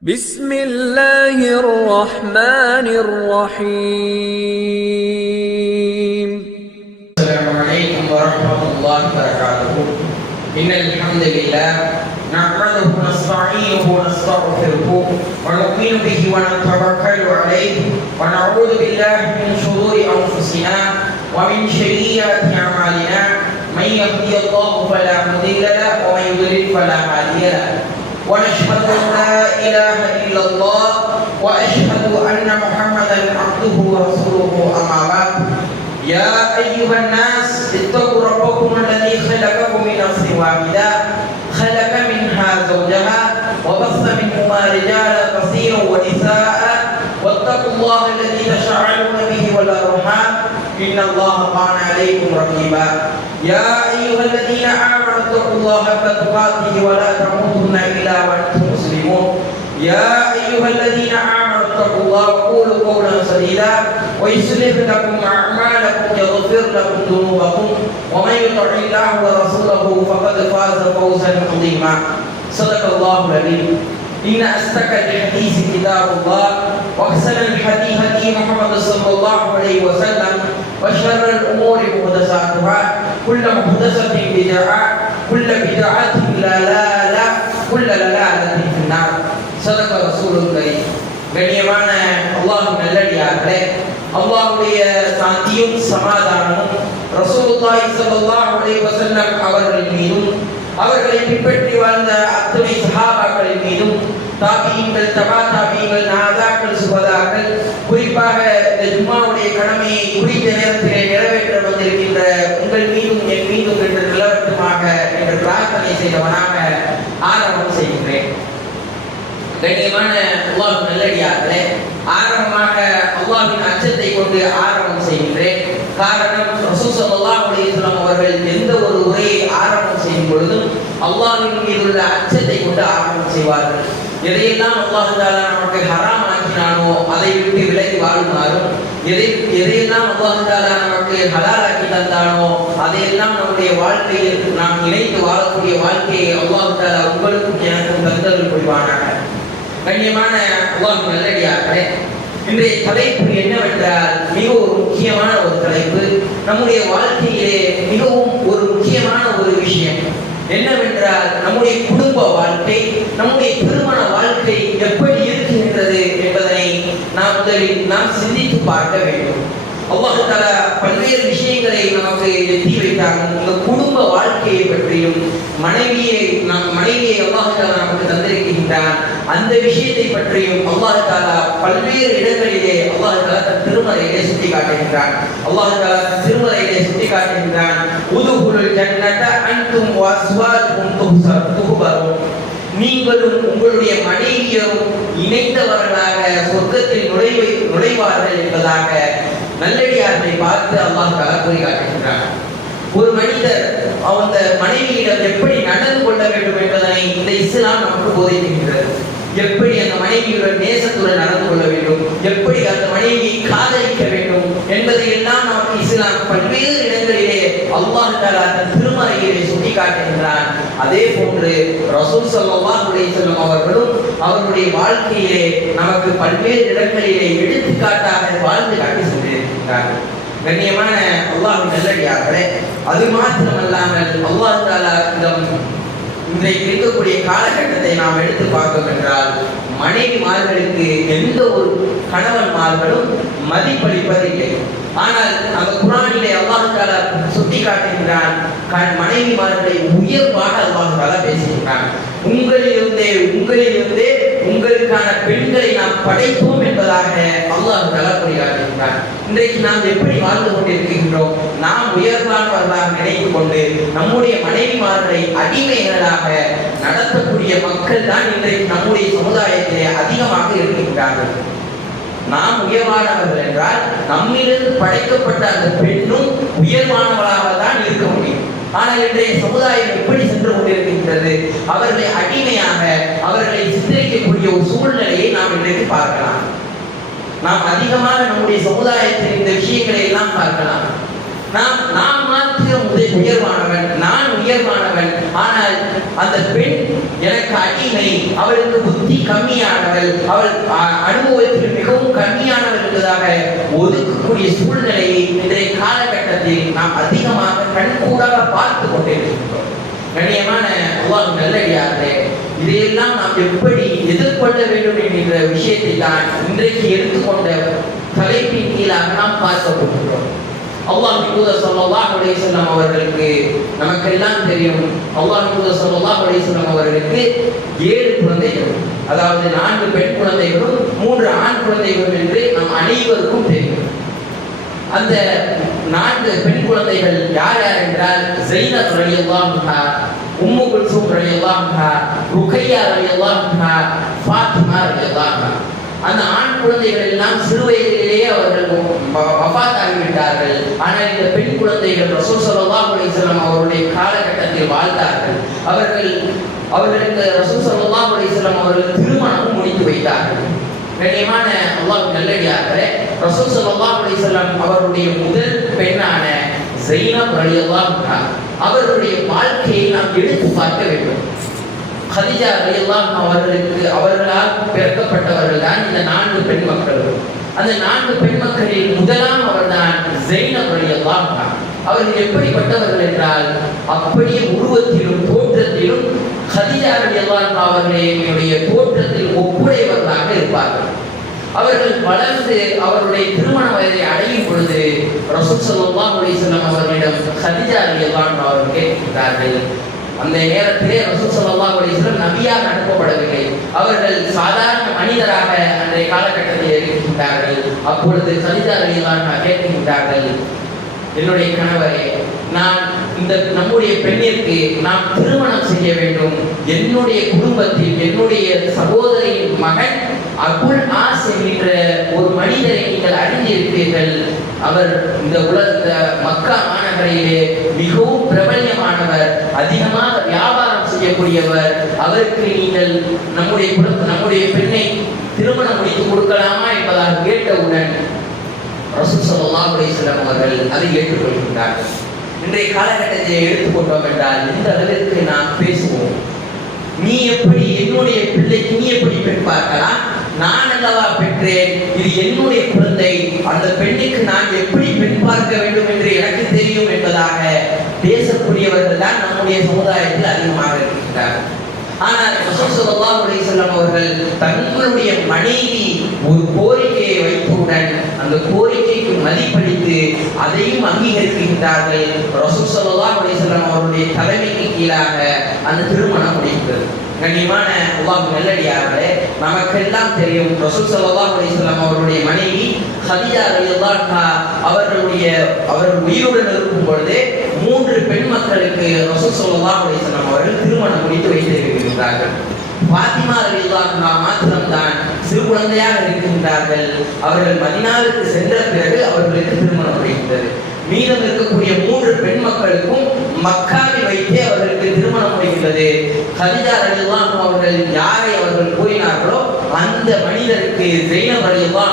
بسم الله الرحمن الرحيم. السلام عليكم ورحمة الله وبركاته. إن الحمد لله نحمده ونستعينه ونستغفره ونؤمن به ونتوكل عليه ونعوذ بالله من شرور أنفسنا ومن سيئات أعمالنا من يهدي الله فلا مضل له ومن يضلل فلا هادي له ونشهد أن لا إله إلا الله وأشهد أن محمدا عبده ورسوله أما بعد. يا أيها الناس اتقوا ربكم الذي خلقكم من نفس واحدة خلق منها زوجها وبث منهما رجالا كثيرا ونساء واتقوا الله الذي تساءلون به والأرحام إن الله كان عليكم رقيبا. يا أيها الذين آمنوا اتقوا الله حق تقاته ولا تموتن إلا وأنتم مسلمون. يا أيها الذين آمنوا اتقوا الله وقولوا قولا سديدا ويصلح لكم أعمالكم يغفر لكم ذنوبكم ومن يطع الله ورسوله فقد فاز فوزا عظيما. صدق الله العظيم. إن أصدق الحديث كتاب الله وأحسن الحديث هدي محمد صلى الله عليه وسلم وشر الأمور محدثاتها كل محدثة بدعة كل بدعة ضلالة كل ضلالة في النار. صدق رسول الله. கண்ணியமான அல்லாஹ் நல்லடியார்களே, அல்லாஹ்வுடைய சாந்தியும் சமாதானமும் ரசூலுல்லாஹி ஸல்லல்லாஹு அலைஹி வஸல்லம் அவர்கள் மீதும் அவர்களை பின்பற்றி வாழ்ந்த அத்தனை சஹாபாக்களின் மீதும் தாபியீன்கள் தபா தாபியீன்கள் நாதாக்கள் சுபதாக்கள் குறிப்பாக இந்த ஜும்மாவுடைய கடமையை குறித்த நேரத்திலே நிறைவேற்ற வந்திருக்கின்ற உங்கள் மீதும் என் மீதும் என்று நிலவட்டுமாக என்று பிரார்த்தனை செய்தவனாக ஆரம்பம் செய்கின்றேன். கண்ணியமான அல்லாஹ் நல்லடியார்களே, ஆரம்பமாக அல்லாஹ்வின் அச்சத்தை கொண்டு ஆரம்பம் செய்கின்றேன். காரணம், ரசூல் ஸல்லல்லாஹு அலைஹி வஸல்லம் அவர்கள் எந்த ஒரு உரையை ஆரம்பம் செய்யும் பொழுதும் அல்லாஹ்வின் மீதுள்ள அச்சத்தை கொண்டு ஆரம்பம் செய்வார்கள். எதையெல்லாம் அல்லாஹ் தஆலா நமக்கு ஹராம் ஆக்கினானோ அதை விட்டு விலகி வாழுமாறும், எதையெல்லாம் அல்லாஹ் தஆலா நமக்கு ஹலால் ஆக்கி தந்தானோ அதையெல்லாம் நம்முடைய வாழ்க்கையில் நாம் இணைத்து வாழக்கூடிய வாழ்க்கையை அல்லாஹ் தஆலா உங்களுக்கும் எனக்கும் தந்தருள் புரிவானாக. கண்ணியமான அல்லாஹ் நல்லடியார்களே, இன்றைய தலைப்பு என்னவென்றால் மிகவும் முக்கியமான ஒரு தலைப்பு. நம்முடைய வாழ்க்கையிலே மிகவும் ஒரு முக்கியமான ஒரு விஷயம் என்னவென்றால் நம்முடைய குடும்ப வாழ்க்கை, நம்முடைய திருமண வாழ்க்கை எப்படி இருக்கின்றது என்பதனை நாம் சிந்தித்து பார்க்க வேண்டும். அல்லாஹ் தஆலா பல்வேறு விஷயங்களை நமக்கு எத்தி வைத்தாங்க. இந்த குடும்ப வாழ்க்கையை பற்றியும் மனைவியை அல்லாஹ் தஆலா நமக்கு தந்திருக்கின்றான். அந்த விஷயத்தை பற்றியும் அல்லாஹ் தஆலா பல்வேறு இடங்களிலே அல்லாஹ் தஆலா தன் திருமறையிலே சுட்டிக்காட்டுகின்றான். அல்லாஹ் தஆலா திருமறையிலே சுட்டிக்காட்டுகின்றான், உதுகுலுல் ஜன்னத அன்தும் வஸ்வாஜுகும் துஹ்பரும், நீங்களும் உங்களுடைய மனைவியரும் இணைந்தவர்களாக சொர்க்கத்தில் நுழைவார்கள் என்பதாக நல்லடியார்களை பார்த்து அல்லாஹ் தஆலா கூறி காட்டுகின்றான். ஒரு மனிதர் அந்த மனைவியிடம் எப்படி நடந்து கொள்ள வேண்டும் என்பதனை இந்த இஸ்லாம் நமக்கு போதிக்கின்றது. எப்படி அந்த மனைவியுடன் நேசத்துடன் நடந்து கொள்ள வேண்டும், எப்படி அந்த மனைவியை காதலிக்க வேண்டும் என்பதை எல்லாம் நமக்கு இஸ்லாம் பல்வேறு இடங்களிலே அல்லாஹ் தஆலா தன் திருமறையிலே சுட்டி காட்டுகின்றான். அதே போன்று ரசூல் ஸல்லல்லாஹு அலைஹி வஸல்லம் அவர்களும் அவருடைய வாழ்க்கையிலே நமக்கு பல்வேறு இடங்களிலே எடுத்துக்காட்டாக வாழ்ந்து காட்டி சென்றிருக்கின்றார்கள். கண்ணியமான அல்லாஹ்வின் நல்லடியார்களே, அது மாத்திரமல்லாமல் அல்லாஹ் தஆலா இன்றைக்கு இருக்கக்கூடிய காலகட்டத்தை நாம் எடுத்து பார்த்தோம் என்றால் மனைவிமார்களுக்கு எந்த ஒரு கணவன்மார்களும் மதிப்பளிப்பதில்லை. ஆனால் அந்த குர்ஆனிலே அல்லாஹ் தஆலா சுட்டி காட்டுகின்றான், மனைவிமார்களை உயர்வாக அல்லாஹ் தஆலா பேசுகின்றான். உங்களிலிருந்தே உங்களுக்கான பெண்களை நாம் படைத்தோம் என்பதாக அல்லாஹ் தஆலா கூறி காட்டுகின்றான். இன்றைக்கு நாம் எப்படி வாழ்ந்து கொண்டிருக்கின்றோம்? நாம் உயர்வானவர்களாக நினைத்துக் கொண்டு நம்முடைய மனைவிமார்களை அடிமைகளாக நடத்தக்கூடிய மக்கள் தான் இன்றைக்கு நம்முடைய சமுதாயத்திலே அதிகமாக இருக்கின்றார்கள். நாம் உயர்வானவர்கள் என்றால் நம்மிலிருந்து படைக்கப்பட்ட அந்த பெண்ணும் உயர்வானவளாக தான் இருக்க முடியும். ஆனால் இன்றைய சமுதாயம் எப்படி சென்று கொண்டிருக்கின்றது? அவர்களை அடிமையாக அவர்களை சித்தரிக்கக்கூடிய ஒரு சூழ்நிலையை நாம் இன்றைக்கு பார்க்கலாம். நாம் அதிகமாக நம்முடைய சமுதாயத்தில் இந்த விஷயங்களை எல்லாம் பார்க்கலாம். நான் மாத்திரம் உயர்வானவன், நான் உயர்வானவன், ஆனால் அந்த பெண் எனக்கு அடிமை, அவளுக்கு புத்தி கம்மியானவள், அவள் அனுபவத்தில் மிகவும் கம்மியானவள் என்பதாக ஒதுக்கக்கூடிய சூழ்நிலையை இன்றைய காலகட்டத்தில் நாம் அதிகமாக கண்கூடாக பார்த்து கொண்டிருக்கின்றோம். கண்ணியமான அல்லாஹ் நல்லடியார்களே, இதையெல்லாம் நாம் எப்படி எதிர்கொள்ள வேண்டும் என்கின்ற விஷயத்தை தான் இன்றைக்கு எடுத்துக்கொண்ட தலைப்பின் கீழாக நாம் பார்க்க போகிறோம். அல்லாஹ்வின் தூதர் ஸல்லல்லாஹு அலைஹி வஸல்லம் அவர்களுக்கு நமக்கெல்லாம் தெரியும், அல்லாஹ்வின் தூதர் ஸல்லல்லாஹு அலைஹி வஸல்லம் அவர்களுக்கு 7 குழந்தைகள், அதாவது 4 பெண் குழந்தைகளும் 3 ஆண் குழந்தைகளும் என்று நம் அனைவருக்கும் தெரியும். அந்த 4 பெண் குழந்தைகள் யார் யார் என்றால் ஸைனப் ரலியல்லாஹு அன்ஹா, உம்மு குல்சூம் ரலியல்லாஹு அன்ஹா, ருக்கையா ரலியல்லாஹு அன்ஹா, ஃபாத்திமா ரலியல்லாஹு அன்ஹா. அந்த ஆண் குழந்தைகள் எல்லாம் சிறு வயதிலேயே அவர்கள் வஃபாத் ஆகிவிட்டார்கள். ஆனால் இந்த பெண் குழந்தைகள் ரசூல் ஸல்லல்லாஹு அலைஹி வஸல்லம் அவருடைய காலகட்டத்தில் வாழ்ந்தார்கள். அவர்களுக்கு ரசூல் ஸல்லல்லாஹு அலைஹி வஸல்லம் அவர்கள் திருமணமும் முடித்து வைத்தார்கள். கண்ணியமான அல்லாஹ் நல்லடியார்களே, ரசூல் ஸல்லல்லாஹு அலைஹி வஸல்லம் அவருடைய முதல் பெண்ணான ஸைனப் ரலியல்லாஹு அன்ஹா அவருடைய வாழ்க்கையை நாம் எடுத்து பார்க்க வேண்டும். கதீஜா ரலியல்லாஹு அவர்களால் பிறக்கப்பட்டவர்கள் தான் இந்த 4 பெண் மக்கள். அந்த 4 பெண் மக்களில் முதலாம் அவர்தான் ஸைனப் ரலியல்லாஹு அன்ஹா. அவர்கள் எப்படிப்பட்டவர்கள் என்றால் அப்படியே உருவத்திலும் தோற்றத்திலும் கதீஜா ரலியல்லாஹு அன்ஹா அவர்களுடைய தோற்றத்தில் ஒப்புடையவர்களாக இருப்பார்கள். அவர்கள் வளர்ந்து அவருடைய திருமண வயதை அடையும் பொழுது ரசூல் ஸல்லல்லாஹு அலைஹி வஸல்லம் அவர்களிடம் கதீஜா ரலியல்லாஹு அன்ஹா அவர்கள் கேட்கிறார்கள். அந்த நேரத்திலே ரசூல் ஸல்லல்லாஹு அலைஹி வஸல்லம் நபியாக அனுப்பப்படவில்லை, அவர்கள் சாதாரண மனிதராக அன்றைய காலகட்டத்தில் இருக்கின்றார்கள். அப்பொழுது கதீஜா ரலியல்லாஹு அன்ஹா கேட்கின்றார்கள், என்னுடைய கணவரே, நான் இந்த நம்முடைய பெண்ணிற்கு நாம் திருமணம் செய்ய வேண்டும். என்னுடைய குடும்பத்தில் என்னுடைய சகோதரியின் மகன் அபுல் ஆஸ் என்கின்ற ஒரு மனிதரை நீங்கள் அறிந்திருப்பீர்கள். அவர் இந்த மக்கா மாநகரிலே மிகவும் பிரபல்யமானவர், அதிகமாக வியாபாரம் செய்யக்கூடியவர். அவருக்கு நீங்கள் நம்முடைய பெண்ணை திருமணம் முடித்து கொடுக்கலாமா என்பதாக கேட்டவுடன் ரசூல் ஸல்லல்லாஹு அலைஹி வஸல்லம் அவர்கள் அதை ஏற்றுக்கொள்கின்றார்கள். இன்றைய காலகட்டத்தை எடுத்துக்கொண்டோம் என்றால் இந்த அளவிற்கு நாம் பேசுவோம். நீ எப்படி என்னுடைய பிள்ளைக்கு நீ எப்படி பெண் பார்க்கலாம், நான் அல்லவா பெற்றேன், இது என்னுடைய குழந்தை, அந்த பெண்ணுக்கு நான் எப்படி பெண் பார்க்க வேண்டும் என்று எனக்கு தெரியும் என்பதாக பேசக்கூடியவர்கள் தான் நம்முடைய சமுதாயத்தில் அதிகமாக இருக்கின்றார்கள். ஆனால் ரசூல் ஸல்லல்லாஹு அலைஹி வஸல்லம் அவர்கள் தங்களுடைய மனைவி ஒரு கோரிக்கையை வைத்தவுடன் அந்த கோரிக்கைக்கு மதிப்பளித்து அதையும் அங்கீகரிக்கின்றார்கள். ரசூல் ஸல்லல்லாஹு அலைஹி வஸல்லம் அவருடைய தலைமைக்கு கீழாக அந்த திருமணம் முடிந்தது. கண்ணியமான அல்லாஹ் நல்லடியார்களே, நமக்கெல்லாம் தெரியும் ரசூல் ஸல்லல்லாஹு அலைஹி வஸல்லம் அவருடைய மனைவி கதீஜா ரலியல்லாஹு அன்ஹா அவர்கள் உயிருடன் இருக்கும் பொழுது 3 பெண் மக்களுக்கு ரசூல் ஸல்லல்லாஹு அலைஹி வஸல்லம் அவர்கள் திருமணம் முடித்து வைத்திருக்கிறார்கள். ஃபாத்திமா ரலியல்லாஹு அன்ஹா மாத்திரம்தான் சிறு குழந்தையாக இருக்கின்றார்கள். அவர்கள் மதீனாவுக்கு சென்ற பிறகு அவர்களுக்கு திருமணம் முடிந்தது. மீதம் இருக்கக்கூடிய 3 பெண் மக்களுக்கும் மக்காவில் வைத்தே அவர்களுக்கு திருமணம் முடிகிறது. கதீஜா ரலியல்லாஹு அன்ஹா அவர்கள் யாரை அவர்கள் கூறினார்களோ அந்த மனிதருக்கு ஸைனப் ரலியல்லாஹு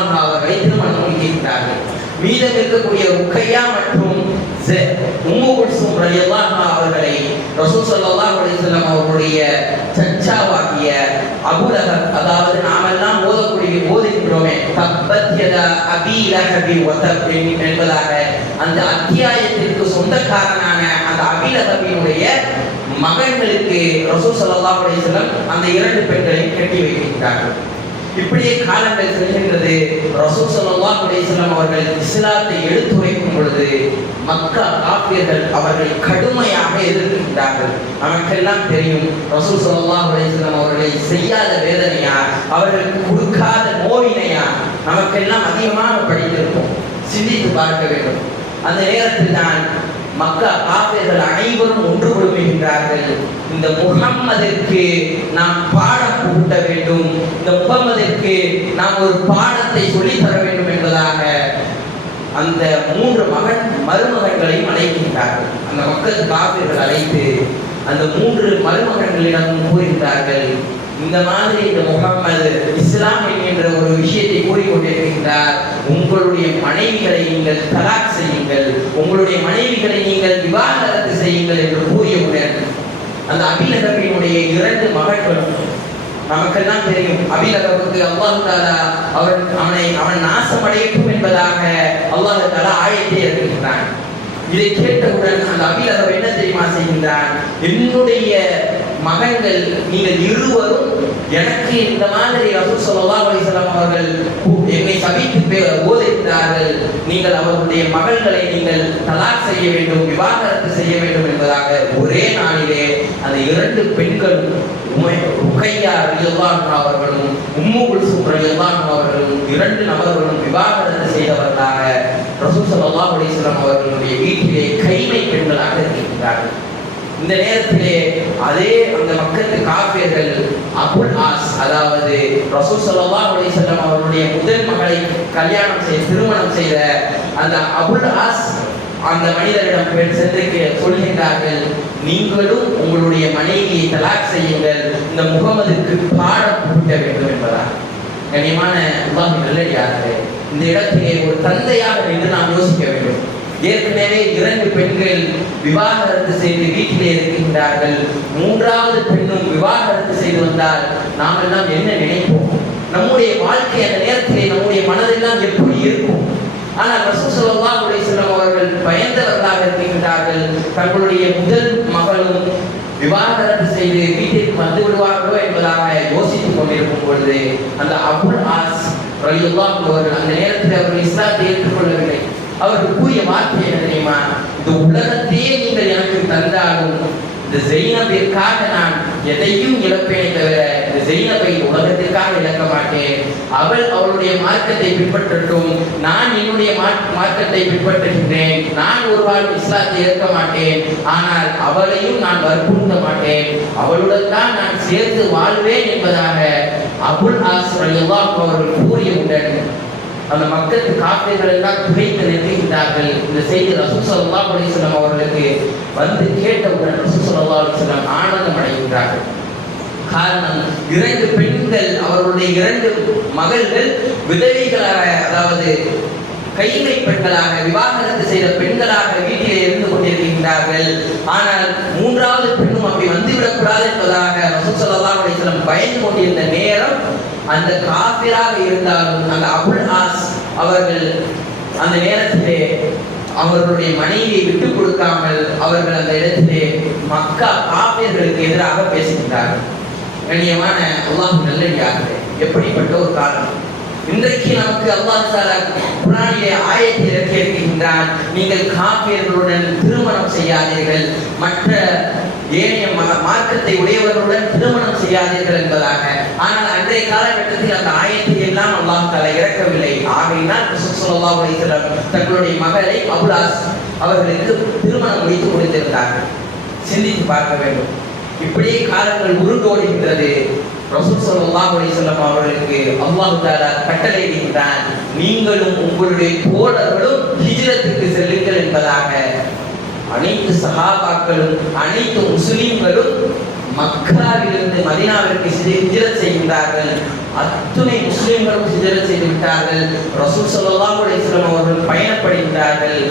அன்ஹா அவர்களை திருமணம் முடிக்கின்றார்கள். மீதம் இருக்கக்கூடிய ருக்கையா மற்றும் உம்மு குல்சூம் ரலியல்லாஹு அன்ஹா அவர்களை ரசூல் ஸல்லல்லாஹு அலைஹி வஸல்லம் அவருடைய சச்சாவாகிய அபூ லஹப், அதாவது நாமெல்லாம் ஓதுகின்றோமே தப்பத் யதா அபீ லஹபி வ தப் என்பதாக அந்த அத்தியாயத்திற்கு சொந்தக்காரனான அந்த அபீ லஹபினுடைய மகன்களுக்கு ரசூல் ஸல்லல்லாஹு அலைஹி வஸல்லம் அந்த 2 பெண்களையும் கட்டி வைக்கின்றார்கள். இப்படியே காலங்கள் செல்கின்றது. ரசூல் ஸல்லல்லாஹு அலைஹி வஸல்லம் அவர்கள் இஸ்லாத்தை எடுத்துரைக்கும் பொழுது மக்கா காஃபிர்கள் அவர்கள் கடுமையாக எதிர்க்கின்றார்கள். நமக்கெல்லாம் தெரியும் ரசூல் ஸல்லல்லாஹு அலைஹி வஸல்லம் அவர்களை செய்யாத வேதனையா, அவர்களுக்கு கொடுக்காத நோயினையா நமக்கெல்லாம் அதிகமாக படித்திருப்போம். சிந்தித்து பார்க்க வேண்டும். அந்த நேரத்தில் தான் மக்கா காஃபிர்கள் அனைவரும் ஒன்று குழுமுகின்றார்கள். இந்த முஹம்மதிற்கு நாம் பாடம் புகட்ட வேண்டும், இந்த முஹம்மதிற்கு நாம் ஒரு பாடத்தை சொல்லித் தர வேண்டும் என்பதாக அந்த 3 மருமகன்களையும் அழைக்கின்றார்கள். அந்த மக்கள் காஃபிர்கள் அழைத்து அந்த 3 மருமகன்களிடம் கூறுகின்றார்கள், இந்த மாதிரி இந்த முகம்மது இஸ்லாம் என்கின்ற ஒரு விஷயத்தை கூறிக்கொண்டிருக்கின்றார். உங்களுடைய மனைவிகளை நீங்கள் தலாக் செய்யுங்கள், உங்களுடைய மனைவிகளை நீங்கள் விவாகரத்து செய்யுங்கள் என்று கூறியவுடன் அந்த அபிலகபினுடைய 2 மகள்களும், நமக்கெல்லாம் தெரியும் அபிலகபுக்கு அல்லாஹ் தஆலா அவன் நாசமடையட்டும் என்பதாக அல்லாஹ் தஆலா ஆயத்தை இறக்குகின்றான். இதை கேட்டவுடன் அந்த அபிலகப் என்ன தெரியுமா செய்கின்றான், என்னுடைய மகன்கள் நீங்கள் இருவரும் எனக்கு இந்த மாதிரி ரசூல் ஸல்லல்லாஹு அலைஹி வஸல்லம் அவர்கள் என்னை சபித்து ஓதுகிறார்கள், நீங்கள் அவர்களுடைய மகள்களை நீங்கள் தலாக் செய்ய வேண்டும், விவாகரத்து செய்ய வேண்டும் என்பதாக ஒரே நாளிலே அந்த 2 பெண்களும் ருக்கையா ரலியல்லாஹு அன்ஹா அவர்களும் உம்மு குல்சூம் ரலியல்லாஹு அன்ஹா அவர்களும் 2 நபர்களும் விவாகரத்து செய்தவர்களாக ரசூல் ஸல்லல்லாஹு அலைஹி வஸல்லம் அவர்களுடைய வீட்டிலே கைமை பெண்களாக இருக்கின்றார்கள். இந்த நேரத்திலே அதே அந்த மக்கத்து காஃபிர்கள் அபுல் ஆஸ், அதாவது ரசூல் ஸல்லல்லாஹு அலைஹி வஸல்லம் அவருடைய முதல் மகளை திருமணம் செய்த அந்த அபுல் ஆஸ் அந்த மனிதரிடம் சென்று சொல்கின்றார்கள், நீங்களும் உங்களுடைய மனைவியை தலாக் செய்யுங்கள், இந்த முகமதுக்கு பாடம் புகட்ட வேண்டும் என்பதால். கண்ணியமான அல்லாஹ்வின் நல்லடியார்களே, இந்த இடத்திலே ஒரு தந்தையாக நின்று நாம் யோசிக்க வேண்டும். ஏற்கனவே 2 பெண்கள் விவாகரத்து செய்து வீட்டிலே இருக்கின்றார்கள், 3வது பெண்ணும் விவாகரத்து செய்து வந்தால் நாம் எல்லாம் என்ன நினைப்போம்? நம்முடைய வாழ்க்கை அந்த நேரத்திலே நம்முடைய மனதெல்லாம் எப்படி இருக்கும்? ஆனால் ரசூல் ஸல்லல்லாஹு அலைஹி வஸல்லம் அவர்கள் பயந்தவர்களாக இருக்கின்றார்கள். தங்களுடைய முதல் மகளும் விவாகரத்து செய்து வீட்டிற்கு வந்து விடுவார்களோ என்பதாக யோசித்துக் கொண்டிருக்கும் பொழுது அந்த அபுல் ஆஸ் ரலியல்லாஹு அன்ஹு அவர்கள் அந்த நேரத்தில் அவர்கள் இஸ்லாத்தை ஏற்றுக்கொள்ளவில்லை. அவர்கள் கூறிய வார்த்தை என்ன தெரியுமா, இந்த உலகத்தையே நீங்கள் எனக்கு தந்தாலும் இந்த ஜெய்னபிற்காக நான் எதையும் இழப்பேனே தவிர இந்த ஜெய்னபை உலகத்திற்காக இழக்க மாட்டேன். அவளுடைய மார்க்கத்தை பின்பற்றட்டும், நான் என்னுடைய மார்க்கத்தை பின்பற்றுகின்றேன். நான் ஒரு வாழ் இஸ்லாத்தை ஏற்க மாட்டேன், ஆனால் அவளையும் நான் வற்புறுத்த மாட்டேன், அவளுடன் தான் நான் சேர்ந்து வாழ்வேன் என்பதாக அபுல் ஆஸ் ரலியல்லாஹு அவர்கள் கூறியவுடன் அந்த மக்களுக்கு காஃபிர்கள் எல்லாம் துகைத்து நிற்கின்றார்கள். இந்த செய்தி ரசூல் ஸல்லல்லாஹு அலைஹி வஸல்லம் அவர்களுக்கு வந்து கேட்டவுடன் ரசூல் ஸல்லல்லாஹு அலைஹி வஸல்லம் ஆனந்தம் அடைகின்றார்கள். காரணம், 2 பெண்கள் அவர்களுடைய 2 மகள்கள் விதவைகளாக, அதாவது கைமை பெண்களாக, விவாகரத்து செய்த பெண்களாக வீட்டிலே இருந்து கொண்டிருக்கின்றார்கள். ஆனால் 3வது பெண்ணும் அப்படி வந்துவிடக்கூடாது என்பதாக ரசூல் ஸல்லல்லாஹு அலைஹி வஸல்லம் பயந்து கொண்டிருந்த நேரம், அந்த காஃபிராக இருந்தாலும் அந்த அபுல் ஆஸ் அவர்கள் அந்த நேரத்திலே அவர்களுடைய மனைவியை விட்டுக் கொடுக்காமல் அவர்கள் அந்த இடத்திலே மக்கா காஃபிர்களுக்கு எதிராக பேசுகின்றார்கள். கண்ணியமான அல்லாஹ்வின் நல்லடியார்களே, எப்படிப்பட்ட ஒரு காலம்! இன்றைக்கு நமக்கு அல்லாஹ் தஆலா குர்ஆனிலே ஆயத்தை இறக்கி இருக்கின்றான், நீங்கள் காஃபிர்களுடன் திருமணம் செய்யாதீர்கள், மற்ற ஏனைய மார்க்கத்தை உடையவர்களுடன் திருமணம் செய்யாதீர்கள் என்பதாக. ஆனால் அன்றைய காலகட்டத்தில் அந்த ஆயத்தை எல்லாம் அல்லாஹ் தஆலா இறக்கவில்லை. ஆகையினால் ரசூல் ஸல்லல்லாஹு அலைஹி வஸல்லம் தங்களுடைய மகளை அபுல் ஆஸ் அவர்களுக்கு திருமணம் முடித்து கொடுத்திருந்தார்கள். சிந்தித்து பார்க்க வேண்டும். இப்படியே காலங்கள் உருண்டோடுகின்றது. ரசூல் ஸல்லல்லாஹு அலைஹி வஸல்லம் அவர்களுக்கு அல்லாஹ் தஆலா கட்டளையிடுகிறான், நீங்களும் உங்களுடைய தோழர்களும் ஹிஜ்ரத்துக்கு செல்லுங்கள் என்பதாக. அனைத்து சஹாபாக்களும் அனைத்து முஸ்லிம்களும் மக்காவிலிருந்து மதீனாவிற்கு ஹிஜ்ரத் செய்கின்றார்கள். அத்துணை முஸ்லிம்களும் ஹிஜ்ரத் செய்து விட்டார்கள். ரசூல் ஸல்லல்லாஹு அலைஹி வஸல்லம் அவர்கள் பயணப்படுகின்றார்கள்.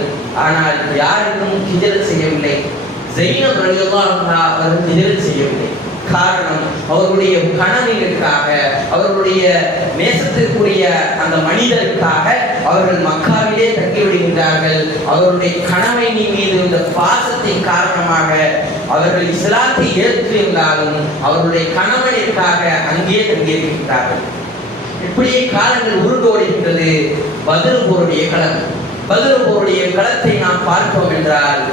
ஆனால் யாரும் ஹிஜ்ரத் செய்யவில்லை. ஸைனப் ரலியல்லாஹு அன்ஹா அவர்கள் ஹிஜ்ரத் செய்யவில்லை. காரணம், அவர்களுடைய கனவிற்காக, அவர்களுடைய நேசத்திற்குரிய அந்த மனிதருக்காக அவர்கள் மக்காவிலே தங்கிவிடுகின்றார்கள். அவருடைய கணவனின் மீது இந்த பாசத்தின் காரணமாக அவர்கள் இஸ்லாத்தை ஏற்றிருந்தாலும் அவருடைய கணவனிற்காக அங்கே தங்கியிருக்கின்றார்கள். இப்படியே காலங்கள் உருண்டோடுகின்றது. பத்ர் போருடைய களம். பத்ர் போருடைய களத்தை நாம் பார்ப்போம் என்றால்,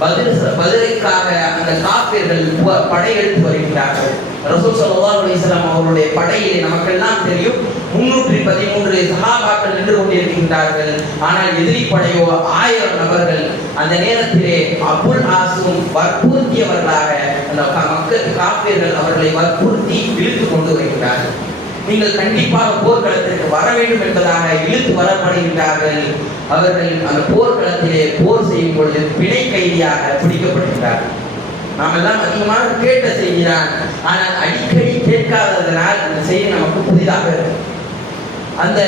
பத்ருக்காக அந்த காஃபிர்கள் படையெடுத்து வருகிறார்கள். ரசூல் ஸல்லல்லாஹு அலைஹி வஸல்லம் அவருடைய படையிலே நமக்கெல்லாம் தெரியும் 313 சஹாபாக்கள் நின்று கொண்டிருக்கின்றார்கள். ஆனால் எதிரி படையோ 1000 நபர்கள். அந்த நேரத்திலே அபுல் ஆஸும் வற்புறுத்தியவர்களாக அந்த மக்கள் காஃபிர்கள் அவர்களை வற்புறுத்தி இழுத்து கொண்டு வருகிறார்கள். நீங்கள் கண்டிப்பாக போர்க்களத்திற்கு வர வேண்டும் என்பதாக இழுத்து வரப்படுகின்றார்கள். அவர்கள் அந்த போர்க்களத்திலே போர் செய்யும் பொழுது பிணை கைதியாக பிடிக்கப்படுகின்றார்கள். நாம் எல்லாம் அதிகமாக கேட்ட செய்திதான். ஆனால் அடிக்கடி கேட்காததனால் இந்த செய்தி நமக்கு புதிதாக இருக்கும். அந்த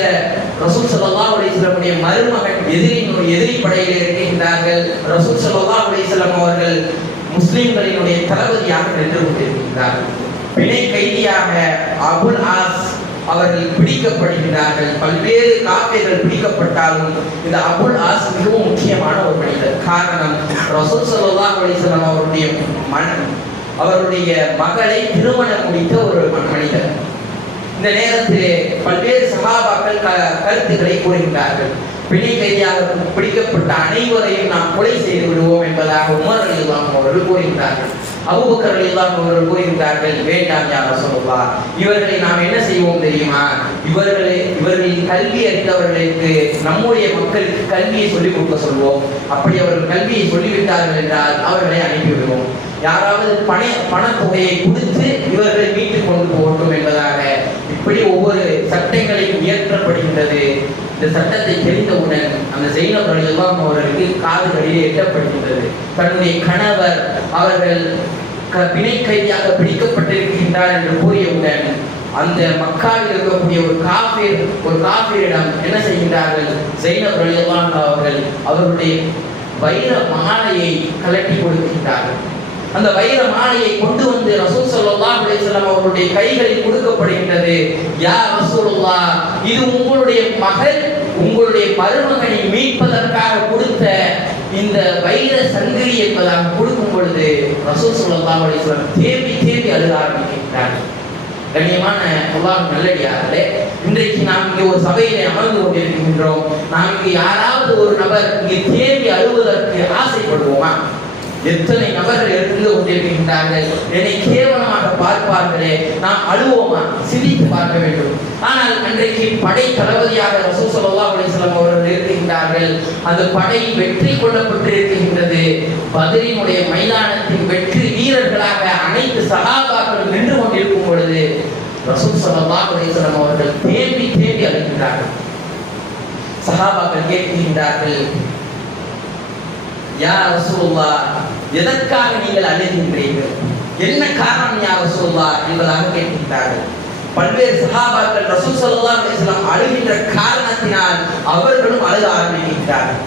ரசூல் ஸல்லல்லாஹு அலைஹி வஸல்லம் மருமகன் எதிரி படையில் இருக்கின்றார்கள். ரசூல் ஸல்லல்லாஹு அலைஹி வஸல்லம் அவர்கள் முஸ்லிம்களினுடைய தளபதியாக நின்று கொண்டிருக்கின்றார்கள். பிணை கைதியாக அபுல் ஆஸ் அவர்கள் பிடிக்கப்படுகிறார்கள். பல்வேறு காஃபிர்கள் பிடிக்கப்பட்டாலும் இந்த அபுல் ஆஸ் மிகவும் முக்கியமான ஒரு மனிதர். காரணம், ரசூல் ஸல்லல்லாஹு அலைஹி வஸல்லம் அவருடைய மகளை திருமணம் முடித்த ஒரு மனிதர். இந்த நேரத்தில் பல்வேறு சஹாபாக்கள் கருத்துக்களை கூறுகின்றார்கள். பிணை கைதியாக பிடிக்கப்பட்ட அனைவரையும் நாம் கொலை செய்து விடுவோம் என்பதாக உமர் ரலியல்லாஹு அன்ஹு அவர்கள் கூறுகின்றார்கள். அபூபக்கர் ரலியல்லாஹு அன்ஹு அவர்கள் கூறுகின்றார்கள், வேண்டாம் யா ரசூலுல்லாஹ், இவர்களை நாம் என்ன செய்வோம் தெரியுமா? இவர்களின் கல்வி அறிந்தவர்களுக்கு நம்முடைய மக்களுக்கு கல்வியை சொல்லிக் கொடுக்க சொல்வோம். அப்படி அவர்கள் கல்வியை சொல்லிவிட்டார்கள் என்றால் அவர்களை அனுப்பிவிடுவோம். யாராவது பணத்தொகையை கொடுத்து இவர்களை மீட்டுக் கொண்டு போகட்டும் என்பதாக இப்படி ஒவ்வொரு சட்டங்களையும் இயற்றப்படுகின்றது. இந்த சட்டத்தை தெரிந்தவுடன் அந்த ஸைனப் ரலியல்லாஹு அன்ஹு அவர்களுக்கு காதுகளிலே எட்டப்படுகின்றது. தன்னுடைய கணவர் அவர்கள் பிணை கைதியாக பிடிக்கப்பட்டிருக்கின்றார் என்று கூறியவுடன் அந்த மக்காவில் இருக்கக்கூடிய ஒரு காஃபிரிடம் என்ன செய்கின்றார்கள்? ஸைனப் ரலியல்லாஹு அன்ஹு அவர்கள் அவருடைய வைர மாலையை கலட்டி கொடுக்கின்றார்கள். அந்த வைர மாலையை கொண்டு வந்து ரசூல் ஸல்லல்லாஹு அலைஹி வஸல்லம் அவருடைய கைகளில் கொடுக்கப்படுகின்றது. யா ரசூலுல்லாஹ், இது உங்களுடைய மகள் உங்களுடைய மருமகனை மீட்பதற்காக கொடுத்த இந்த வைர சங்கிலி என்பதாக கொடுக்கும் பொழுது ரசூல் ஸல்லல்லாஹு அலைஹி வஸல்லம் தேம்பி அழுக ஆரம்பிக்கின்றார்கள். கண்ணியமான அல்லாஹ் நல்லடியார்களே, இன்றைக்கு நாம் இங்கே ஒரு சபையிலே அமர்ந்து கொண்டிருக்கின்றோம். நாம் இங்கு யாராவது ஒரு நபர் இங்கே தேம்பி அழுவதற்கு ஆசைப்படுவோமா? எத்தனை நபர்கள் இருந்து கொண்டிருக்கின்றார்கள். என்னை கேவலமாக பார்ப்பார்களே, நாம் அழுவோமா? சிந்தித்து பார்க்க வேண்டும். ஆனால் அன்றைக்கு படை தளபதியாக ரசூல் ஸல்லல்லாஹு அலைஹி வஸல்லம் அவர்கள் இருக்கின்றார்கள். அந்த படை வெற்றி கொள்ளப்பட்டிருக்கின்றது. பத்ரினுடைய மைதானத்தின் வெற்றி வீரர்களாக அனைத்து சஹாபாக்களும் நின்று கொண்டிருக்கும் பொழுது ரசூல் ஸல்லல்லாஹு அலைஹி வஸல்லம் அவர்கள் தேம்பி அழுகின்றார்கள். சஹாபாக்கள் கேட்கின்றார்கள், யா ரசூலுல்லாஹ், எதற்காக நீங்கள் அழுகின்றீர்கள்? என்ன காரணம் யா ரசூலுல்லாஹ் என்பதாக கேட்கின்றார்கள். பல்வேறு சஹாபாக்கள் ரசூல் ஸல்லல்லாஹு அலைஹி வஸல்லம் அழுகின்ற காரணத்தினால் அவர்களும் அழுக ஆரம்பிக்கின்றார்கள்.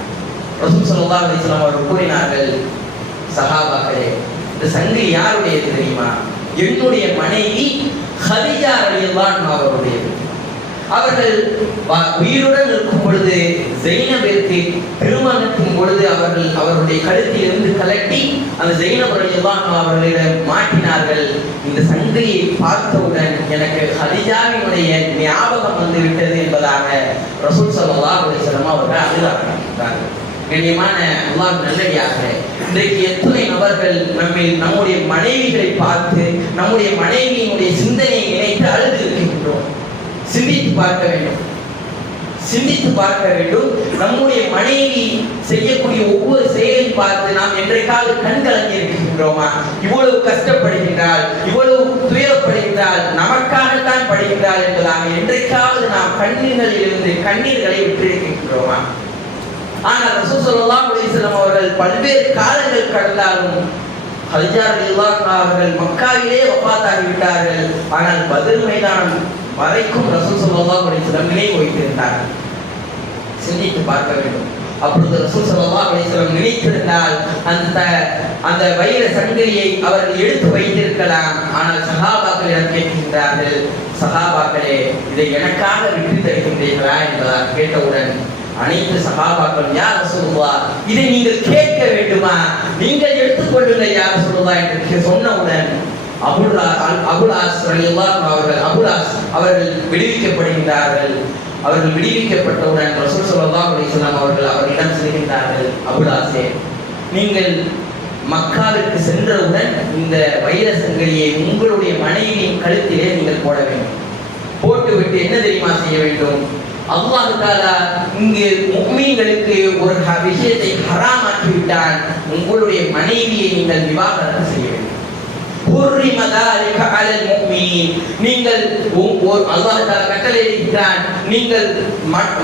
ரசூல் ஸல்லல்லாஹு அலைஹி வஸல்லம் அவர்கள் கூறினார்கள், சஹாபாக்களே, இந்த சங்கிலி யாருடையது தெரியுமா? என்னுடைய மனைவி ஹதீஜா ரலியல்லாஹு அன்ஹா அவர்களுடையது. அவர்கள் உயிருடன் இருக்கும் பொழுது ஸைனபிற்கு திருமணத்தின் பொழுது அவருடைய கழுத்தில் இருந்து கலட்டி அந்த ஸைனப் ரலியல்லாஹு அன்ஹா அவர்களிடம் மாட்டினார்கள். இந்த சங்கிலியை பார்த்தவுடன் எனக்கு ஹதீஜாவினுடைய ஞாபகம் வந்து விட்டது என்பதாக ரசூல் ஸல்லல்லாஹு அலைஹி வஸல்லம் அவர்கள் அழுதார்கள். கண்ணியமான அல்லாஹ் நல்லடியார்களே, இன்றைக்கு எத்தனை நபர்கள் நம்முடைய மனைவிகளை பார்த்து நம்முடைய மனைவியினுடைய சிந்தனையை நினைத்து அழுது இருக்கின்றோம். சிந்தித்து பார்க்க வேண்டும். நம்முடைய மனைவி செய்யக்கூடிய ஒவ்வொரு செயலையும் பார்த்து நாம் என்றைக்காவது கண் கலங்கி இருக்கின்றோமா? இவ்வளவு கஷ்டப்படுகின்றாள், இவ்வளவு துயரப்படுகின்றாள், நமக்காகத்தான் படுகின்றாள் என்பதாக என்றைக்காவது நாம் கண்ணீர்களிலிருந்து கண்ணீர்களை விட்டிருக்கின்றோமா? ஆனால் ரசூல் ஸல்லல்லாஹு அலைஹி வஸல்லம் அவர்கள் பல்வேறு காலங்கள் கடந்தாலும் ஹதீஜா ரலியல்லாஹு அன்ஹா அவர்கள் மக்காவிலே வஃபாத்தாகி விட்டார்கள். ஆனால் பத்ர் மைதானம் வரைக்கும் ரசூல் ஸல்லல்லாஹு அலைஹி வஸல்லம் நினைவு வைத்திருந்தார்கள். சிந்தித்து பார்க்க வேண்டும். அப்பொழுது ரசூல் ஸல்லல்லாஹு அலைஹி வஸல்லம் நினைத்திருந்தால் அந்த வைர சங்கிலியை அவர்கள் எடுத்து வைத்திருக்கலாம். ஆனால் சஹாபாக்களிடம் கேட்கின்றார்கள், சஹாபாக்களே, இதை எனக்காக விட்டு தருகின்றீர்களா என்பதாக கேட்டவுடன் அனைத்து சஹாபாக்கள், யா ரசூலுல்லாஹ், இதை நீங்கள் கேட்க வேண்டுமா? நீங்கள் எடுத்துக்கொள்ளுங்கள் யா ரசூலுல்லாஹ் என்று சொன்னவுடன் அபுல் ஆஸ் ரலியல்லாஹு அவர்கள் விடுவிக்கப்படுகின்றார்கள். அவர்கள் விடுவிக்கப்பட்டவுடன் ரசூல் ஸல்லல்லாஹு அலைஹி வஸல்லம் அவர்கள் அவரிடம் சொல்கின்றார்கள், அபுல் ஆஸே, நீங்கள் மக்காவிற்கு சென்றவுடன் இந்த வைர சங்கிலியை உங்களுடைய மனைவியின் கழுத்திலே நீங்கள் போட வேண்டும். போட்டுவிட்டு என்ன தெரியுமா செய்ய வேண்டும்? அல்லாஹ் தஆலா இங்கு முஃமின்களுக்கு ஒரு விஷயத்தை ஹராமாக்கி விட்டான். உங்களுடைய மனைவியை நீங்கள் விவாகரத்து செய்ய வேண்டும். நீங்கள் அல்லாஹ் தஆலா கட்டளையிடுகிறான், நீங்கள்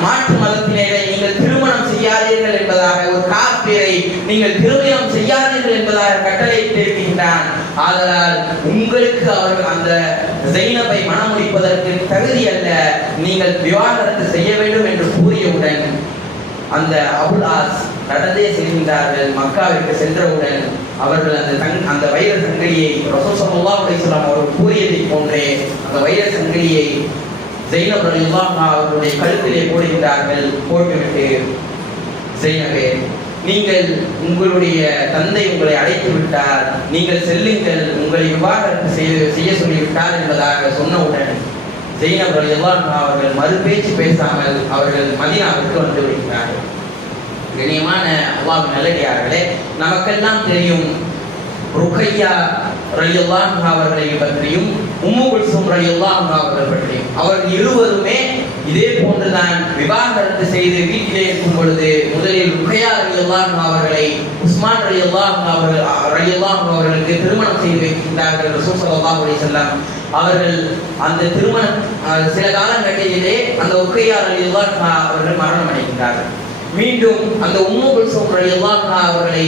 மாற்று மதத்தினரை நீங்கள் திருமணம் செய்யாதீர்கள் செய்யாதீர்கள் என்பதாக, ஒரு காபிரை நீங்கள் திருமணம் செய்யாதீர்கள் என்பதாக கட்டளையிட்டிருக்கின்றான். ஆதலால் உங்களுக்கு அவர்கள் அந்த ஜைனபை மணமுடிப்பதற்கு தகுதி அல்ல, நீங்கள் விவாகரத்து செய்ய வேண்டும் என்று கூறியவுடன் அந்த அபுல் ஆஸ் நடந்தே செல்கின்றார்கள். மக்காவிற்கு சென்றவுடன் அவர்கள் அந்த வைர சங்கிலியை ரசூல் ஸல்லல்லாஹு அலைஹி வஸல்லம் அவர்கள் கூறியதை போன்றே அந்த வைர சங்கிலியை ஜைனப் ரலியல்லாஹு அன்ஹா அவர்களுடைய கழுத்திலே போடுகின்றார்கள். போட்டுவிட்டு, ஜைனபே, நீங்கள் உங்களுடைய தந்தை உங்களை அழைத்து விட்டார், நீங்கள் செல்லுங்கள், உங்களை விவாகரத்து செய்ய சொல்லிவிட்டார் என்பதாக சொன்னவுடன் ஜைனப் ரலியல்லாஹு அன்ஹா அவர்கள் மறு பேச்சு பேசாமல் அவர்கள் மதீனாவிற்கு வந்து விடுகிறார்கள். கண்ணியமான அல்லாஹ்வின் நல்லடியார்களே, நமக்கெல்லாம் தெரியும் ருக்கையா ரலியல்லாஹு அன்ஹா அவர்களை பற்றியும் உம்மு குல்சூம் ரலியல்லாஹு அன்ஹா அவர்கள் பற்றியும். அவர்கள் இருவருமே இதே போன்றுதான் விவாகரத்து செய்து வீட்டிலே இருக்கும் பொழுது முதலில் ருக்கையா ரலியல்லாஹு அன்ஹா அவர்களை உஸ்மான் ரலியல்லாஹு அன்ஹு அவர்களுக்கு திருமணம் செய்து வைக்கின்றார்கள் ரசூல் ஸல்லல்லாஹு அலைஹி வஸல்லம். அவர்கள் அந்த திருமணம் சில காலங்களிலே அந்த ருக்கையா ரலியல்லாஹு அன்ஹா அவர்கள் மரணம் அடைகின்றார்கள். மீண்டும் அந்த உம்மு குல்சூம் ரலியல்லாஹு அன்ஹா அவர்களை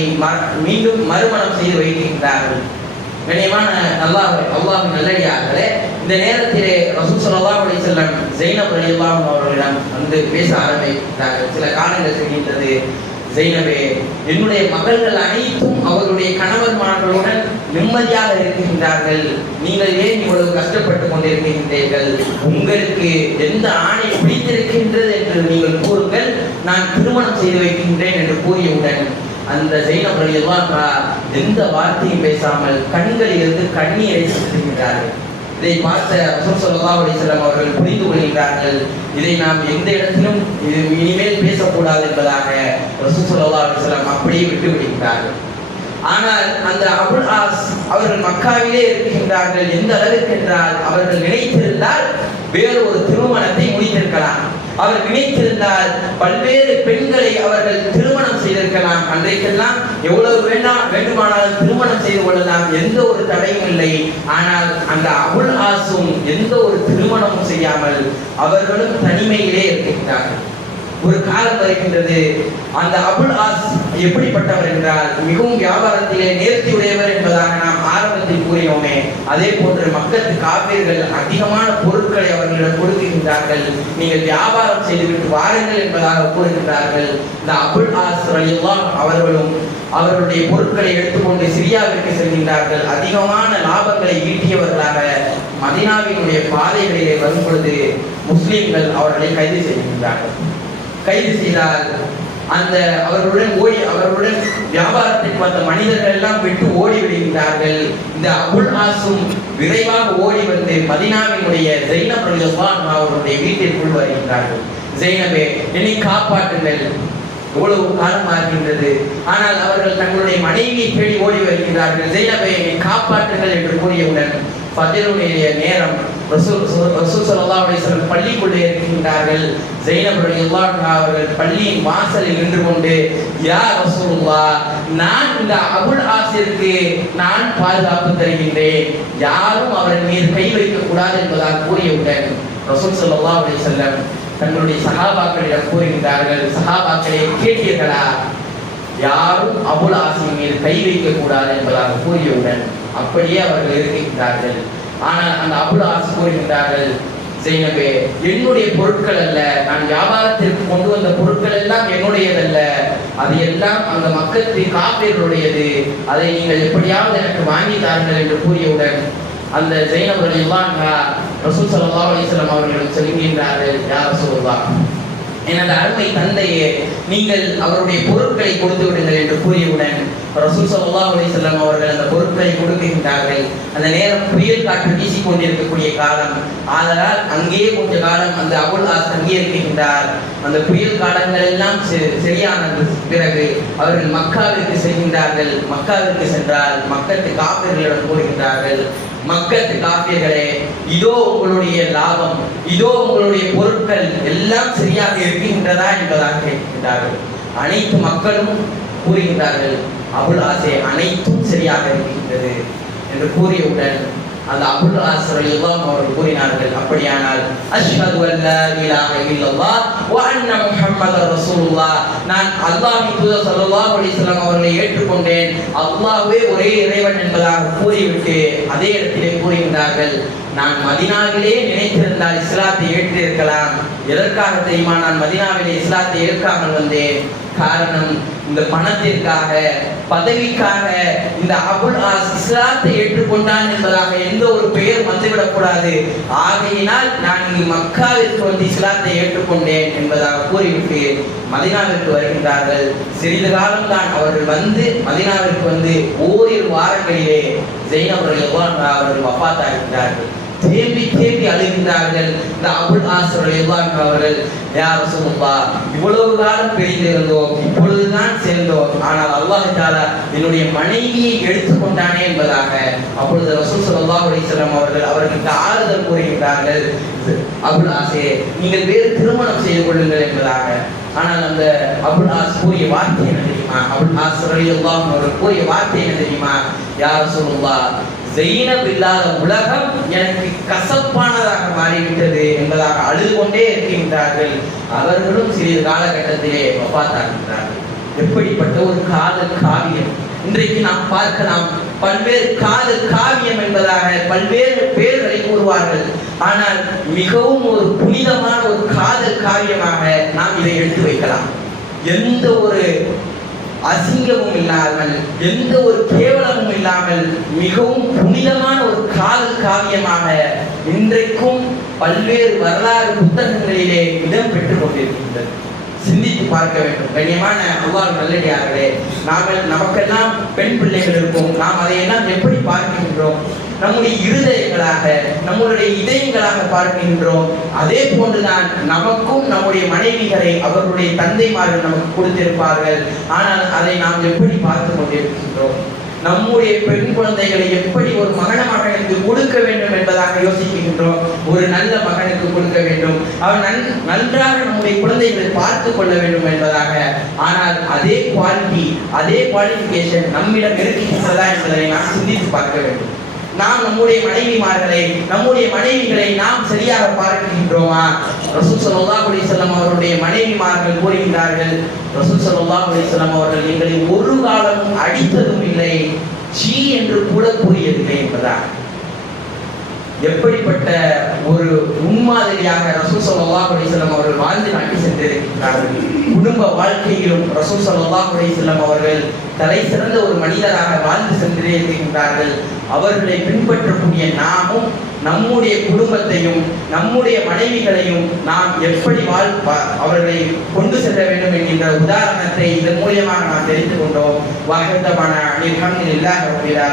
மீண்டும் மறுமணம் செய்து வைக்கின்றார்கள். கண்ணியமான அல்லாஹ்வின் நல்லடியார்களே, இந்த நேரத்திலே ரசூல் ஸல்லல்லாஹு அலைஹி வஸல்லம் ஜைனப் ரலியல்லாஹு அன்ஹா அவர்களிடம் வந்து பேச ஆரம்பித்தார்கள். சில காரணங்கள் சொல்கின்றது, ஜைனபே, என்னுடைய மகள்கள் அனைத்தும் அவர்களுடைய கணவன்மார்களுடன் நிம்மதியாக இருக்கின்றார்கள், நீங்கள் ஏன் இவ்வளவு கஷ்டப்பட்டு கொண்டிருக்கின்றீர்கள்? உங்களுக்கு எந்த ஆணை பிடித்திருக்கின்றது என்று நீங்கள் கூறுங்கள், நான் திருமணம் செய்து வைக்கின்றேன் என்று கூறியவுடன் அந்த ஜைனப் ரலியல்லாஹு அன்ஹா எந்த வார்த்தையும் பேசாமல் கண்களில் இருந்து கண்ணீரை சிந்துகின்றார்கள். இதை பார்த்த ரசூல் ஸல்லல்லாஹு அலைஹி வஸல்லம் அவர்கள் புரிந்து கொள்கின்றார்கள், இதை நாம் எந்த இடத்திலும் இனிமேல் பேசக்கூடாது என்பதாக ரசூல் ஸல்லல்லாஹு அலைஹி வஸல்லம் அப்படியே விட்டு விடுகின்றார்கள். ஆனால் அந்த அபுல் ஆஸ் அவர்கள் மக்காவிலே இருக்கின்றார்கள். எந்த அளவுக்கு என்றால், அவர்கள் நினைத்திருந்தால் வேறு ஒரு திருமணத்தை முடித்திருக்கலாம். அவர் நினைத்திருந்தால் பல்வேறு பெண்களை அவர்கள் திருமணம் செய்திருக்கலாம். அன்றைக்கெல்லாம் எவ்வளவு வேண்டுமானாலும் திருமணம் செய்து கொள்ளலாம், எந்த ஒரு தடையும் இல்லை. ஆனால் அந்த அபுல் ஆஸும் எந்த ஒரு திருமணமும் செய்யாமல் அவர்களும் தனிமையிலே இருக்கின்றார்கள். ஒரு காலம் வருகின்றது, அந்த அபுல் ஆஸ் எப்படிப்பட்டவர் என்றால் மிகவும் வியாபாரத்திலே நேர்த்தியுடையவர் என்பதாக நாம் ஆரம்பத்தில் கூறினோமே, அதே போன்று மக்களுக்கு காப்பீர்கள் அதிகமான பொருட்களை அவர்களிடம் கொடுக்கின்றார்கள். நீங்கள் வியாபாரம் செய்துவிட்டு வாருங்கள் என்பதாக கூறுகின்றார்கள். இந்த அபுல் ஆஸ் ரலியல்லாஹு அவர்களும் அவர்களுடைய பொருட்களை எடுத்துக்கொண்டு சிரியாவிற்கு செல்கின்றார்கள். அதிகமான லாபங்களை ஈட்டியவர்களாக மதீனாவினுடைய பாதைகளிலே வரும் பொழுது முஸ்லிம்கள் அவர்களை கைது செய்கின்றார்கள். கைது செய்தால் அவர்களுடன் வியாபாரத்திற்கு வந்த மனிதர்கள் எல்லாம் விட்டு ஓடி விடுகின்றார்கள். இந்த அபுல் ஆஸும் விரைவாக ஓடி வந்து மதீனாவினுடைய ஜைனப் ரலியல்லாஹு அன்ஹா அவருடைய வீட்டிற்குள் வருகின்றார்கள். ஜைனபே, என்னை காப்பாற்றுங்கள், எவ்வளவு காலம் ஆகின்றது. ஆனால் அவர்கள் தங்களுடைய மனைவியை தேடி ஓடி வருகின்றார்கள். ஜைனபே, என்னை காப்பாற்றுங்கள் என்று கூறியவுடன் ஃபஜ்ருடைய நேரம், ரசூல் ஸல்லல்லாஹு அலைஹி வஸல்லம் பள்ளிக்குள்ளே இருக்கின்றார்கள். ஜைனப் ரலியல்லாஹு அன்ஹா அவர்கள் பள்ளியின் வாசலில் நின்று கொண்டு, யா ரசூலுல்லாஹ், நான் இந்த அபுல் ஆஸிற்கு நான் பாதுகாப்பு தருகின்றேன், யாரும் அவரின் மீது கை வைக்க கூடாது என்பதாக கூறியவுடன் ரசூல் ஸல்லல்லாஹு அலைஹி வஸல்லம் தங்களுடைய சஹாபாக்களிடம் கூறுகின்றார்கள், சஹாபாக்களே, கேட்டீர்களா? யாரும் அபுல் ஆஸின் மீது கை வைக்க கூடாது என்பதாக கூறியவுடன் அப்படியே அவர்கள் இருக்கின்றார்கள். ஆனால் அந்த அபுல் ஆஸ் கூறுகின்றார்கள், ஜைனபே, என்னுடைய பொருட்கள் அல்ல, நான் வியாபாரத்திற்கு கொண்டு வந்த பொருட்கள் எல்லாம் என்னுடையதல்ல, அது எல்லாம் அந்த மக்களுக்கு காப்பீர்களுடையது, அதை நீங்கள் எப்படியாவது எனக்கு வாங்கி தாருங்கள் என்று கூறியவுடன் அந்த ஜைனப் ரலியல்லாஹு அன்ஹா ரசூல் ஸல்லல்லாஹு அலைஹி வஸல்லம் அவர்களிடம் சொல்கின்றார்கள், யா ரசூலுல்லாஹ், எனது அருமை தந்தையே, நீங்கள் அவருடைய பொருட்களை கொடுத்து விடுங்கள் என்று கூறியவுடன் ரசூல் ஸல்லல்லாஹு அலைஹி வஸல்லம் அவர்கள் அந்த பொருட்களை கொடுக்கின்றார்கள். அந்த நேரம் புயல் காற்று வீசிக் கொண்டிருக்கக்கூடிய காலம், ஆதலால் அங்கேயே கொஞ்ச காலம் அந்த அபுல் ஆஸ் அங்கே இருக்கின்றார். அந்த புயல் காலங்கள் எல்லாம் சரியான பிறகு அவர்கள் மக்காவிற்கு செல்கின்றார்கள். மக்காவிற்கு சென்றால் மக்களுக்கு காப்பீர்களிடம் கூறுகின்றார்கள், மக்களுக்கு காப்பீர்களே, இதோ உங்களுடைய லாபம், இதோ உங்களுடைய பொருட்கள் எல்லாம் சரியாக இருக்கின்றதா என்பதாக கேட்கின்றார்கள். அனைத்து மக்களும் கூறுகின்றார்கள், அபுல் ஆஸே, அனைத்தும் சரியாக இருக்கின்றது என்று கூறியவுடன் அந்த அபுல் ஆஸ் ரலியல்லாஹு அவர்கள் கூறினார்கள், அப்படியானால் அஷ்ஹது அல்லா இலாஹ இல்லல்லாஹ் வ அன்ன முஹம்மதர் ரசூலுல்லாஹ், நான் அல்லாஹ்வின் தூதர் ஸல்லல்லாஹு அலைஹி வஸல்லம் அவர்களை ஏற்றுக்கொண்டேன், அல்லாஹ்வே ஒரே இறைவன் என்பதாக கூறிவிட்டு அதே இடத்திலே கூறுகின்றார்கள், நான் மதீனாவிலே நினைத்திருந்தால் இஸ்லாத்தை ஏற்றிருக்கலாம். எதற்காக தெரியுமா நான் மதீனாவிலே இஸ்லாத்தை ஏற்காமல் வந்தேன்? காரணம், இந்த பணத்திற்காக, பதவிக்காக இந்த அபுல் ஆஸ் இஸ்லாத்தை ஏற்றுக்கொண்டான் என்பதாக எந்த ஒரு பெயர் வந்துவிடக் கூடாது. ஆகையினால் நான் இங்கு மக்காவிற்கு வந்து இஸ்லாத்தை ஏற்றுக்கொண்டேன் என்பதாக கூறிவிட்டு மதீனாவிற்கு வருகின்றார்கள். சிறிது காலம்தான் அவர்கள் வந்து மதீனாவிற்கு வந்து ஓரிரு வாரங்களிலே ஜைனப் ரலியல்லாஹு அன்ஹா அவர்கள் வஃபாத்தாகின்றார்கள். தேம்பி தேம்பி அழுகின்றார்கள். இந்த அபுல் ஆஸ் ரலியல்லாஹு அன்ஹு அவர்கள், யா ரசூலுல்லாஹ், இவ்வளவு காலம் பிரிந்திருந்தோம், இப்பொழுதுதான் சேர்ந்தோம், ஆனால் அல்லாஹ் தஆலா என்னுடைய மனைவியை எடுத்துக்கொண்டானே என்பதாக அப்பொழுது ரசூல் ஸல்லல்லாஹு அலைஹி வஸல்லம் அவர்கள் அவர்களுக்கு ஆறுதல் கூறுகின்றார்கள், அபுல் ஆஸே, நீங்கள் வேறு திருமணம் செய்து கொள்ளுங்கள் என்பதாக. ஆனால் அந்த அபுல் ஆஸ் கூறிய வார்த்தை என்ன தெரியுமா? அபுல் ஆஸ் ரலியல்லாஹு அன்ஹு அவர்கள் கூறிய வார்த்தை என்ன தெரியுமா? யா ரசூலுல்லாஹ், ஜைனப் இல்லாத உலகம் எனக்கு கசப்பானதாக மாறிவிட்டது என்பதாக அழுது கொண்டே இருக்கின்றார்கள். அவர்களும் சிறிது காலகட்டத்திலே வஃபாத்தாகின்றார்கள். எப்படிப்பட்ட ஒரு காதல் காவியம்! இன்றைக்கு நாம் பார்க்கலாம், பல்வேறு காதல் காவியம் என்பதாக பல்வேறு பெயர்களை கூறுவார்கள். ஆனால் மிகவும் ஒரு புனிதமான ஒரு காதல் காவியமாக நாம் இதை எடுத்து வைக்கலாம். எந்த ஒரு அசிங்கமும் இல்லாமல், எந்த ஒரு கேவலமும் இல்லாமல் மிகவும் புனிதமான ஒரு காதல் காவியமாக இன்றைக்கும் பல்வேறு வரலாறு புத்தகங்களிலே இடம் பெற்றுக் கொண்டிருக்கின்றது. சிந்தித்து பார்க்க வேண்டும். கண்ணியமான அல்லாஹ் நல்லடியார்களே, நமக்கெல்லாம் பெண் பிள்ளைகள் இருக்கும். நாம் அதையெல்லாம் எப்படி பார்க்கின்றோம்? நம்முடைய இருதயங்களாக, நம்முடைய இதயங்களாக பார்க்கின்றோம். அதே போன்றுதான் நமக்கும் நம்முடைய மனைவிகளை அவர்களுடைய தந்தைமார்கள் நமக்கு கொடுத்திருப்பார்கள். ஆனால் அதை நாம் எப்படி பார்த்து கொண்டிருக்கின்றோம்? நம்முடைய பெண் குழந்தைகளை எப்படி ஒரு மகனுக்கு கொடுக்க வேண்டும் என்பதாக யோசிக்கின்றோம். ஒரு நல்ல மகனுக்கு கொடுக்க வேண்டும், அவன் நன்றாக நம்முடைய குழந்தைகளை பார்த்து கொள்ள வேண்டும் என்பதாக. ஆனால் அதே குவாலிட்டி, அதே குவாலிஃபிகேஷன் நம்மிடம் இருக்கின்றதா என்பதை நாம் சிந்தித்து பார்க்க வேண்டும். நாம் நம்முடைய மனைவிமார்களை, நம்முடைய மனைவிகளை நாம் சரியாக பார்க்கின்றோமா? ரசூல் ஸல்லல்லாஹு அலைஹி வஸல்லம் அவருடைய மனைவிமார்கள் கூறுகின்றார்கள், ரசூல் ஸல்லல்லாஹு அலைஹி வஸல்லம் அவர்கள் எங்களை ஒரு காலமும் அடித்ததும் இல்லை, சீ என்று கூட கூறியதில்லை என்பதாக. எப்படிப்பட்ட ஒரு முன்மாதிரியாக ரசூல் ஸல்லல்லாஹு அலைஹி வஸல்லம் அவர்கள் வாழ்ந்து நாட்டி சென்றிருக்கிறார்கள். குடும்ப வாழ்க்கையிலும் ரசூல் ஸல்லல்லாஹு அலைஹி வஸல்லம் அவர்கள் தலை சிறந்த ஒரு மனிதராக வாழ்ந்து சென்றிருக்கின்றார்கள். அவர்களை பின்பற்றக்கூடிய நாமும் நம்முடைய குடும்பத்தையும் நம்முடைய மனைவிகளையும் நாம் எப்படி அவர்களை கொண்டு செல்ல வேண்டும் என்கின்ற உதாரணத்தை இதன் மூலியமாக நாம் தெரிந்து கொண்டோம். வாஹிதமான அல்ஹம்துலில்லாஹி ரப்பில் ஆலமீன்.